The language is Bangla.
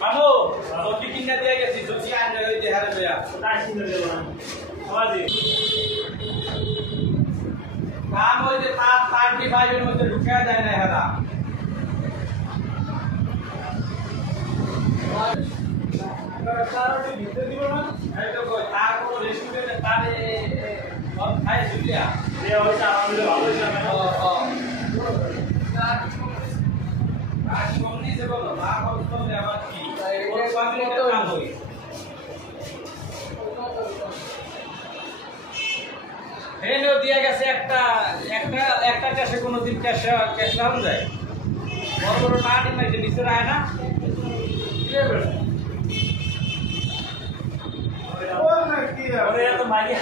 মামু সবজি কিনে দিয়ে গেছি সবজি আনতে হইতে হারে ভাইয়া তাই কিনে দেব না আমাদের কাম হইতে 35 এর মধ্যে ঢুকা যায় না হারা কারণে ভিতরে দিব না এই তো কই তার কোন রেস্টুরেন্টে তারে সব খাই দিলিয়া এ হইছে আমাদের ভালো জানা আজ কমনি যে বলো না কমনি আবার কি ওর ফ্যামিলিতে কাম হই হেলো দিয়া গেছে একটা ক্যাশে কোনদিন ক্যাশ রাখা যায় বড় বড় টাকা নিয়ে নিচে রায় না দিয়ে বের ওরে এত মারিয়া